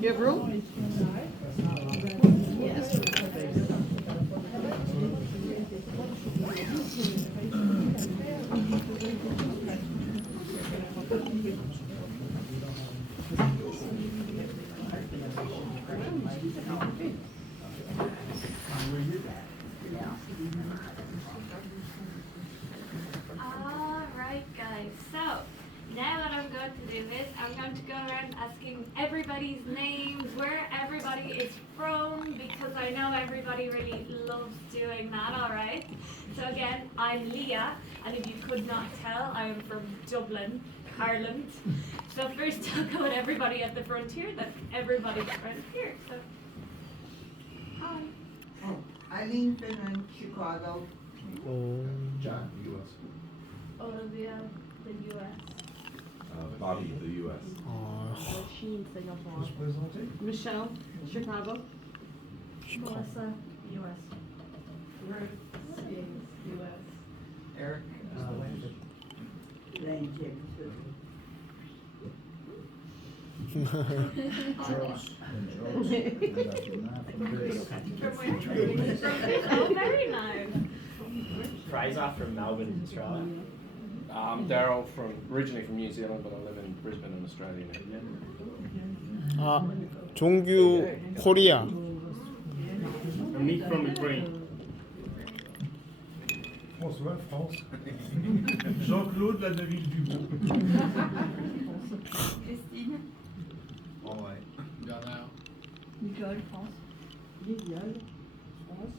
You have room? Yes. Alright guys, so now what I'm going to do is I'm going to go around asking everybody's names, where everybody is from, because I know everybody really loves doing that, alright? So again, I'm Leah, and if you could not tell, I am from Dublin, Ireland. So first I'll go with everybody at the front here, then everybody at the front here. So, hi. Eileen, Finland, Chicago. John, U.S. Olivia, the U.S. Bobby, the U.S. Michelle, Chicago. Melissa, U.S. Ruth, Spain, U.S. Eric, Lane, Jameson. Oh, very nice. Fraser from Melbourne, Australia. Daryl, originally from New Zealand, but I live in Brisbane in Australia now. 종규 코리아. Nick from Ukraine. François, France. Jean-Claude, la Naville du Mont. Christine. Oh, ouais. Nicole, France. Viviane, France.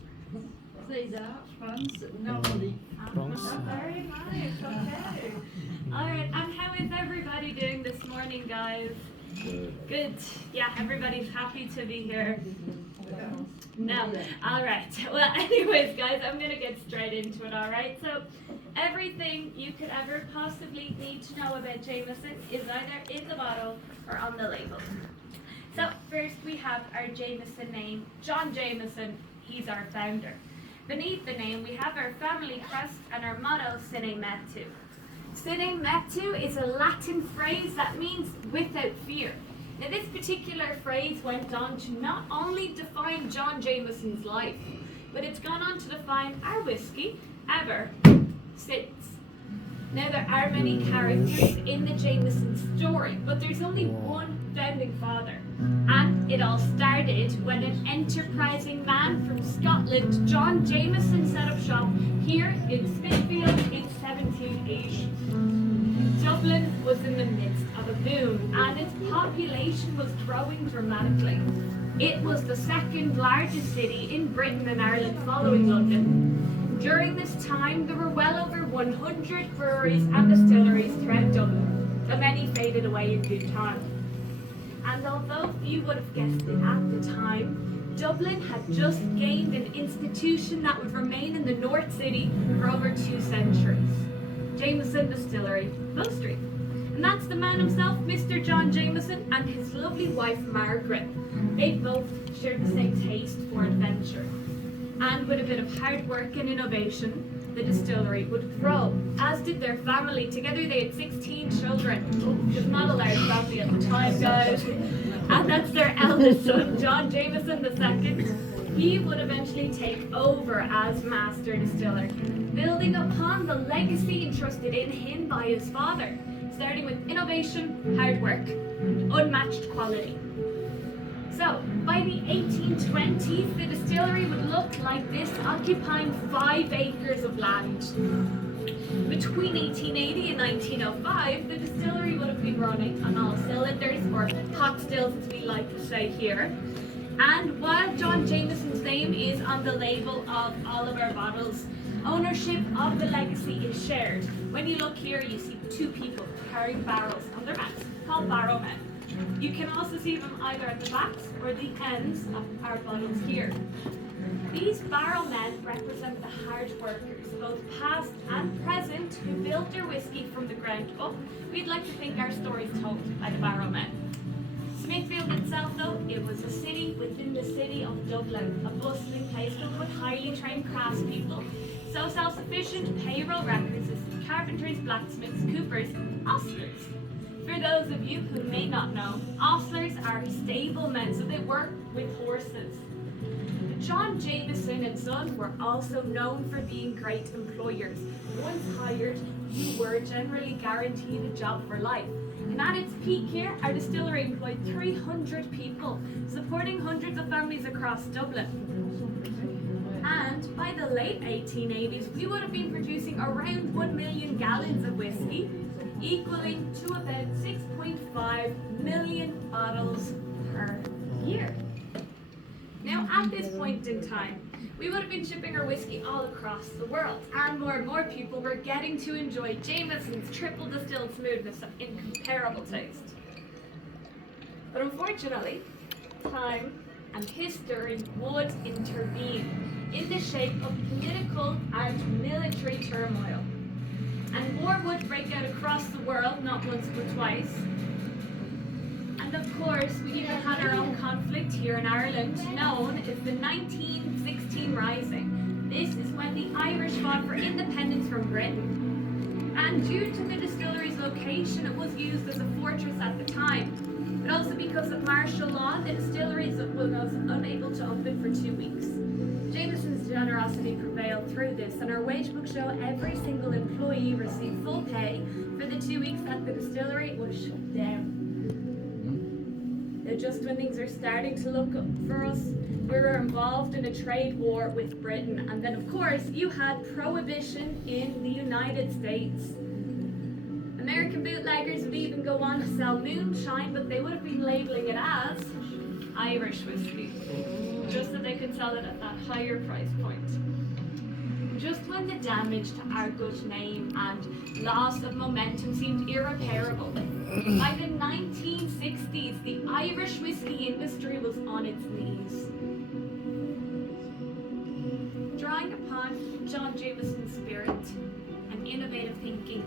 César, France. Normandie. Very nice, okay. Alright, and how is everybody doing this morning, guys? Good. Yeah, everybody's happy to be here. No. Alright. Well, anyways, guys, I'm going to get straight into it, alright? So, everything you could ever possibly need to know about Jameson is either in the bottle or on the label. So, first we have our Jameson name, John Jameson. He's our founder. Beneath the name, we have our family crest and our motto, Sine Metu. Sine Metu is a Latin phrase that means without fear. Now, this particular phrase went on to not only define John Jameson's life, but it's gone on to define our whiskey ever since. Now, there are many characters in the Jameson story, but there's only one founding father. And it all started when an enterprising man from Scotland, John Jameson, set up shop here in Smithfield in 1780. Dublin was in the midst of a boom, and its population was growing dramatically. It was the second largest city in Britain and Ireland following London. During this time, there were well over 100 breweries and distilleries throughout Dublin, but many faded away in due time. And although few would have guessed it at the time, Dublin had just gained an institution that would remain in the North City for over 2 centuries. Jameson Distillery, Bow Street. And that's the man himself, Mr. John Jameson, and his lovely wife, Margaret. They both shared the same taste for adventure. And with a bit of hard work and innovation, the distillery would grow, as did their family. Together they had 16 children. It was not a large family at the time, guys. And that's their eldest son, John Jameson II. He would eventually take over as master distiller, building upon the legacy entrusted in him by his father, starting with innovation, hard work, unmatched quality. So, by the 1820s, the distillery would look like this, occupying 5 acres of land. Between 1880 and 1905, the distillery would have been running on all cylinders, or hot stills as we like to say here. And while John Jameson's name is on the label of all of our bottles, ownership of the legacy is shared. When you look here, you see 2 people carrying barrels on their backs, called barrowmen. You can also see them either at the backs or the ends of our bottles here. These barrowmen represent the hard workers, both past and present, who built their whiskey from the ground up. We'd like to think our story's told by the barrowmen. Smithfield itself, though, it was a city within the city of Dublin, a bustling place filled with highly trained craftspeople. So So self-sufficient, payroll records, carpenters, blacksmiths, coopers, ostlers. For those of you who may not know, ostlers are stablemen, so they work with horses. John Jameson and Son were also known for being great employers. Once hired, you were generally guaranteed a job for life. And at its peak here, our distillery employed 300 people, supporting hundreds of families across Dublin. And by the late 1880s, we would have been producing around 1 million gallons of whiskey, equaling to about 6.5 million bottles per year. Now, at this point in time, we would have been shipping our whiskey all across the world, and more people were getting to enjoy Jameson's triple distilled smoothness and incomparable taste. But unfortunately, time and history would intervene in the shape of political and military turmoil. And war would break out across the world, not once but twice. And of course, we even had our own conflict here in Ireland, known as the 1916 Rising. This is when the Irish fought for independence from Britain. And due to the distillery's location, it was used as a fortress at the time. But also because of martial law, the distillery was unable to open for 2 weeks. Jameson's generosity prevailed through this, and our wage book show every single employee received full pay for the 2 weeks that the distillery was shut down. Now, just when things are starting to look up for us, we were involved in a trade war with Britain, and then of course you had prohibition in the United States. American bootleggers would even go on to sell moonshine, but they would have been labeling it as Irish whiskey, just so they could sell it at that higher price point. Just when the damage to our good name and loss of momentum seemed irreparable, by the 1960s, the Irish whiskey industry was on its knees. Drawing upon John Jameson's spirit and innovative thinking,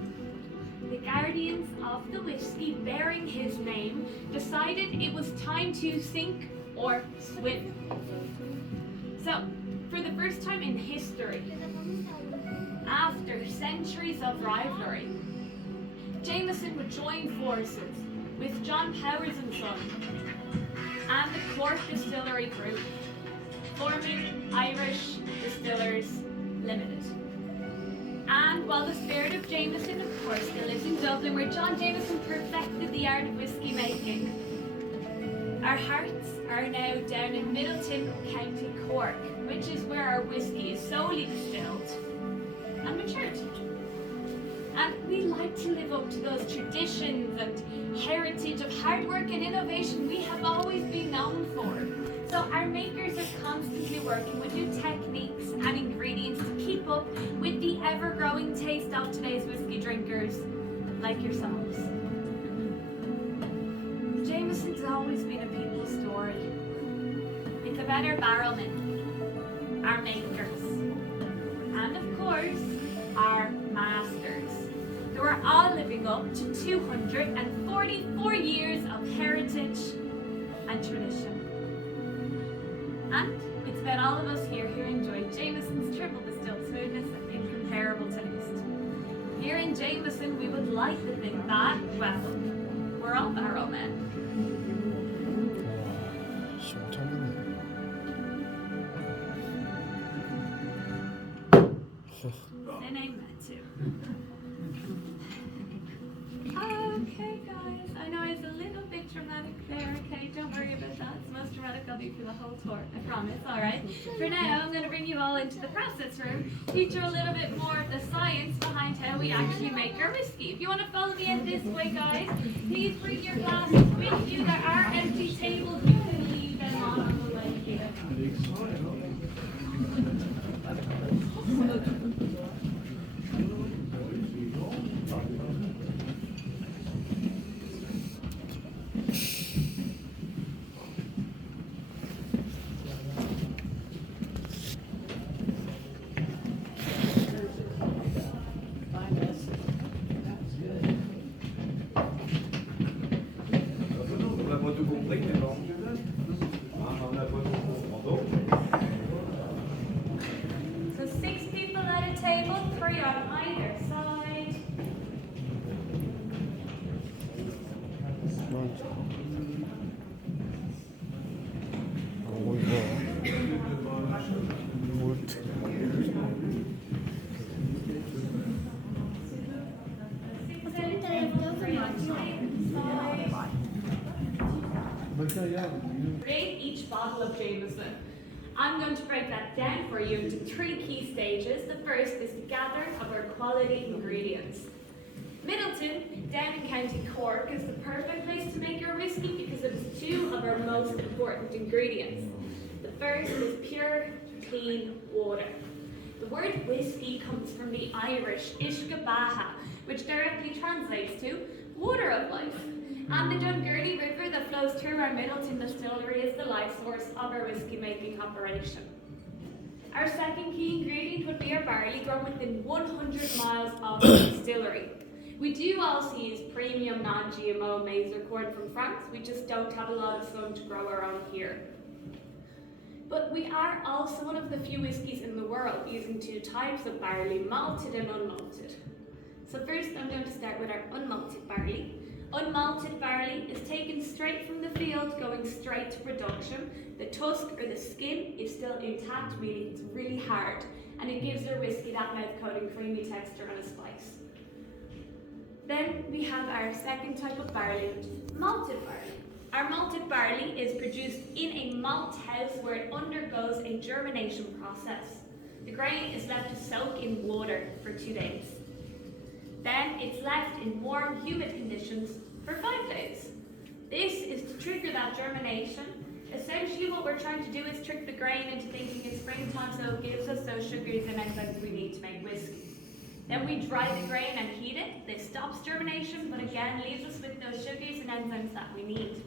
the guardians of the whiskey bearing his name decided it was time to sink or swim. So, for the first time in history, after centuries of rivalry, Jameson would join forces with John Powers and Son and the Cork Distillery Group, forming Irish Distillers Limited. And while the spirit of Jameson, of course, still lives in Dublin, where John Jameson perfected the art of whiskey making, our hearts are now down in Middleton, County Cork, which is where our whiskey is solely distilled and matured. And we like to live up to those traditions and heritage of hard work and innovation we have always been known for. So our makers are constantly working with new techniques and ingredients to keep up with the ever-growing taste of today's whiskey drinkers, like yourselves. Jameson's always been a people's story. It's about our barrelmen, our makers, and of course, our masters, who are all living up to 244 years of heritage and tradition. And it's about all of us here who enjoy Jameson's triple distilled smoothness and incomparable taste. Here in Jameson, we would like to think that, well, we're all barrelmen. And I met you. Okay, guys, I know it's a little bit dramatic there, okay? Don't worry about that. It's the most dramatic I'll be for the whole tour, I promise, alright? For now, I'm going to bring you all into the process room, teach you a little bit more of the science behind how we actually make our whiskey. If you want to follow me in this way, guys, please bring your glasses with you. There are empty tables. You can leave them on the way here. So 6 people at a on either side. Create each bottle of Jameson. I'm going to break that down for you into 3 key stages. The first is the gathering of our quality ingredients. Middleton, down in County Cork, is the perfect place to make your whiskey because it has 2 of our most important ingredients. The first is pure, clean water. The word whiskey comes from the Irish Ishkabaha, which directly translates to water of life. And the Dungurdy River that flows through our Middleton distillery is the life source of our whiskey making operation. Our second key ingredient would be our barley, grown within 100 miles of the distillery. We do also use premium non-GMO maize or corn from France. We just don't have a lot of sun to grow our own here. But we are also one of the few whiskies in the world using 2 types of barley, malted and unmalted. So first I'm going to start with our unmalted barley. Unmalted barley is taken straight from the field, going straight to production. The tusk or the skin is still intact, meaning it's really hard, and it gives our whiskey that mouth-coating creamy texture and a spice. Then we have our second type of barley, which is malted barley. Our malted barley is produced in a malt house where it undergoes a germination process. The grain is left to soak in water for 2 days. Then it's left in warm, humid conditions for 5 days. This is to trigger that germination. Essentially what we're trying to do is trick the grain into thinking it's springtime, so it gives us those sugars and enzymes we need to make whiskey. Then we dry the grain and heat it. This stops germination, but again leaves us with those sugars and enzymes that we need.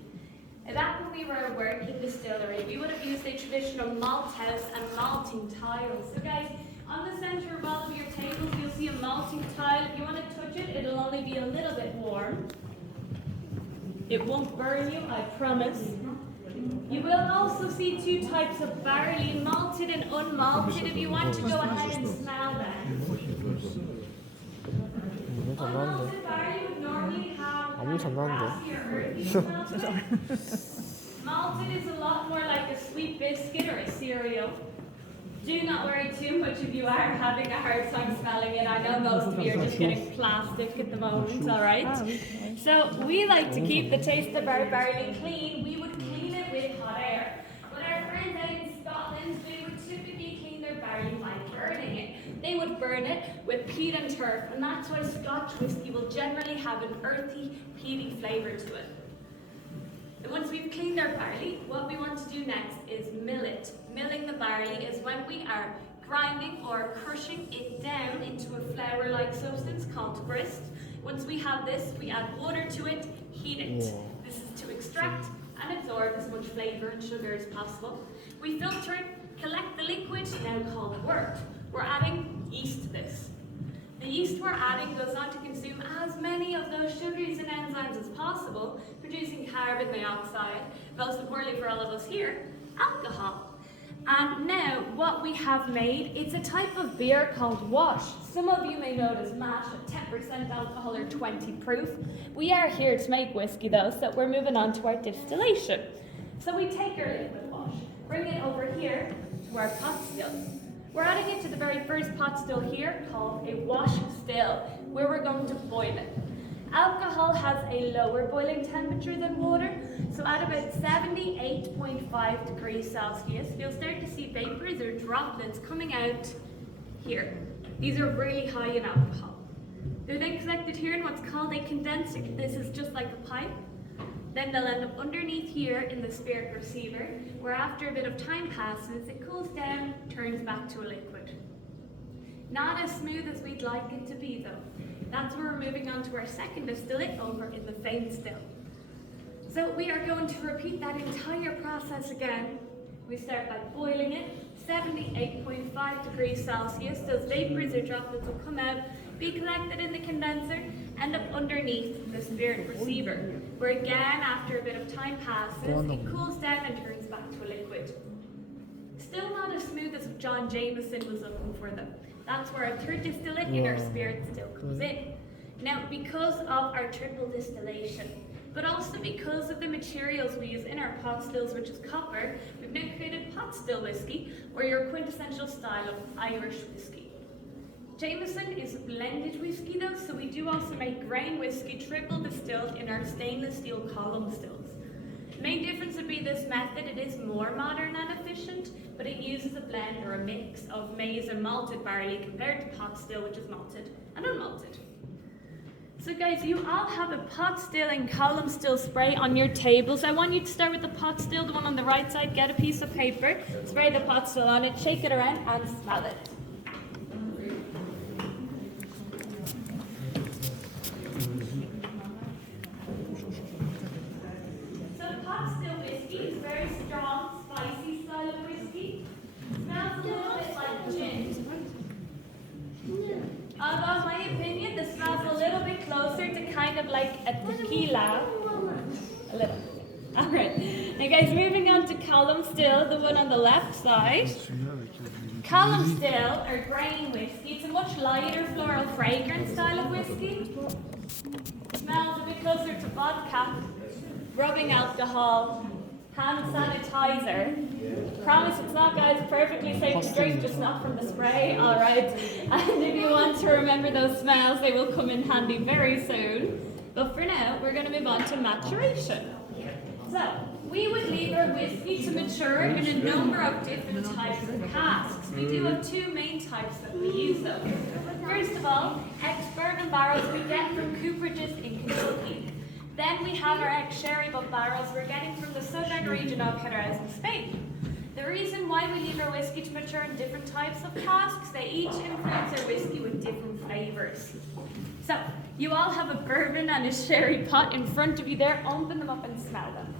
Back when we were working distillery, we would have used a traditional malt house and malting tiles. So guys, on the center of all of your tables, you'll see a malting tile. If you want to touch it, it'll only be a little bit warm. It won't burn you, I promise. You will also see 2 types of barley, malted and unmalted. If you want to go ahead and smell them. Unmalted barley would normally have grassy or earthy smell to it. Malted is a lot more like a sweet biscuit or a cereal. Do not worry too much if you are having a hard time smelling it. I know most of you are just getting plastic at the moment, alright? So we like to keep the taste of our barley clean. We would clean it with hot air. But our friends out in Scotland, they would typically clean their barley by burning it. They would burn it with peat and turf, and that's why Scotch whisky will generally have an earthy, peaty flavour to it. And once we've cleaned our barley, what we want to do next is mill it. Milling the barley is when we are grinding or crushing it down into a flour-like substance called grist. Once we have this, we add water to it, heat it. This is to extract and absorb as much flavour and sugar as possible. We filter it, collect the liquid, now called wort. We're adding yeast to this. The yeast we're adding goes on to consume as many of those sugars and enzymes as possible, producing carbon dioxide, most importantly for all of us here, alcohol. And now what we have made, it's a type of beer called wash. Some of you may know it as mash at 10% alcohol or 20 proof. We are here to make whiskey though, so we're moving on to our distillation. So we take our liquid wash, bring it over here to our pot still. We're adding it to the very first pot still here called a wash still, where we're going to boil it. Alcohol has a lower boiling temperature than water, so at about 78.5 degrees Celsius, you'll start to see vapors or droplets coming out here. These are really high in alcohol. They're then collected here in what's called a condenser. This is just like a pipe. Then they'll end up underneath here in the spirit receiver, where after a bit of time passes, it cools down, turns back to a liquid. Not as smooth as we'd like it to be though. That's where we're moving on to our second distillate over in the fane still. So we are going to repeat that entire process again. We start by boiling it, 78.5 degrees Celsius. Those vapors or droplets will come out, be collected in the condenser, end up underneath the spirit receiver, where again, after a bit of time passes, it cools down and turns back to a liquid. Still not as smooth as John Jameson was looking for though. That's where our third distillate in our spirit still comes in. Now, because of our triple distillation, but also because of the materials we use in our pot stills, which is copper, we've now created pot still whiskey, or your quintessential style of Irish whiskey. Jameson is a blended whiskey though, so we do also make grain whiskey triple distilled in our stainless steel column stills. The main difference would be this method. It is more modern and efficient, but it uses a blend or a mix of maize and malted barley compared to pot still, which is malted and unmalted. So guys, you all have a pot still and column still spray on your tables. I want you to start with the pot still, the one on the right side. Get a piece of paper, spray the pot still on it, shake it around and smell it. So pot still whiskey is very strong, spicy style of whiskey. Smells a little bit like gin. Although, in my opinion, this smells a little bit closer to kind of like a tequila. A little. Alright. Now guys, moving on to column still, the one on the left side. Column still, or grain whiskey, it's a much lighter floral fragrance style of whiskey. Smells a bit closer to vodka, rubbing alcohol, hand sanitizer. Promise it's not, guys, perfectly safe to drink, just not from the spray, alright? And if you want to remember those smells, they will come in handy very soon. But for now, we're going to move on to maturation. So, we would leave our whiskey to mature in a number of different types of casks. We do have two main types that we use though. First of all, ex-bourbon barrels we get from cooperages in Kentucky. Then we have our ex-sherry boat barrels we're getting from the southern region of Jerez in Spain. The reason why we leave our whiskey to mature in different types of casks, they each influence our whiskey with different flavours. So, you all have a bourbon and a sherry pot in front of you there. Open them up and smell them.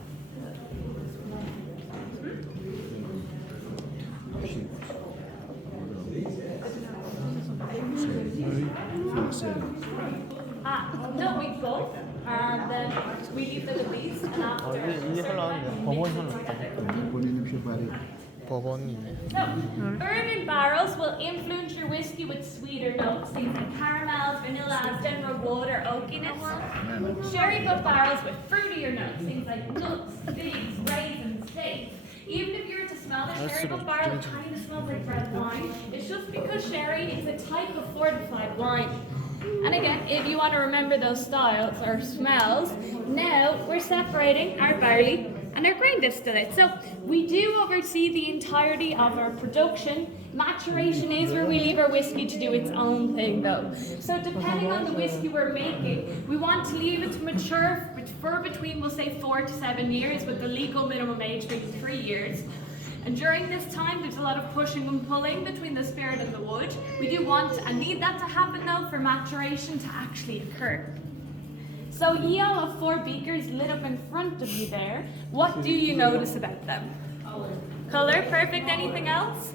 No, we both. And then we leave them at least, and after. 이제 하려는데 법원이 하려고 법원이네. So, bourbon barrels will influence your whiskey with sweeter notes, things like caramels, vanillas, general wood or oakiness. Sherry boat barrels with fruitier notes, things like nuts, figs, raisins, dates. Even if you were to smell the sherry boat barrel, it kind of smells like red wine. It's just because sherry is a type of fortified wine. And again, if you want to remember those styles or smells, now we're separating our barley and our grain distillate. So we do oversee the entirety of our production. Maturation is where we leave our whiskey to do its own thing though. So depending on the whiskey we're making, we want to leave it to mature for between, we'll say 4 to 7 years, with the legal minimum age being 3 years. And during this time, there's a lot of pushing and pulling between the spirit and the wood. We do want and need that to happen though for maturation to actually occur. So ye all have 4 beakers lit up in front of you there. What do you notice about them? Color, perfect. Anything else?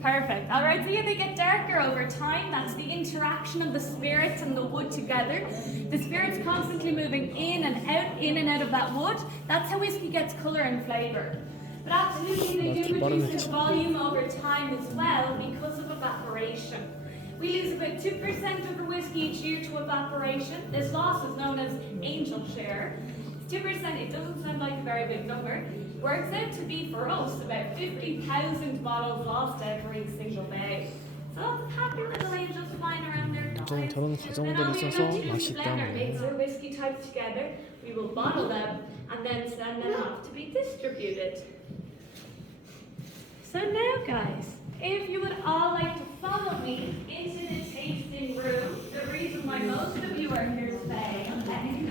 Perfect. All right, so yeah, they get darker over time. That's the interaction of the spirits and the wood together. The spirit's constantly moving in and out of that wood. That's how whiskey gets color and flavor. But absolutely, they do reduce the volume over time as well because of evaporation. We lose about 2% of the whiskey each year to evaporation. This loss is known as angel share. 2%, it doesn't sound like a very big number. Works out to be, for us, about 50,000 bottles lost every single day. So lots of happy little angels flying around there. 저런 과정들이 있어서 맛이 있다는 Mix our whiskey types together. We will bottle them and then send them off to be distributed. So now, guys, if you would all like to follow me into the tasting room, the reason why most of you are here today, okay?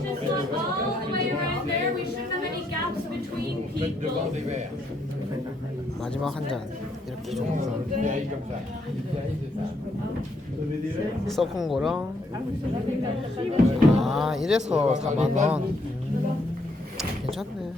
Just look all the way around there. We shouldn't have any gaps between people. 마지막 한 잔 이렇게 좀 섞은 거랑 이래서 4만 원 괜찮네.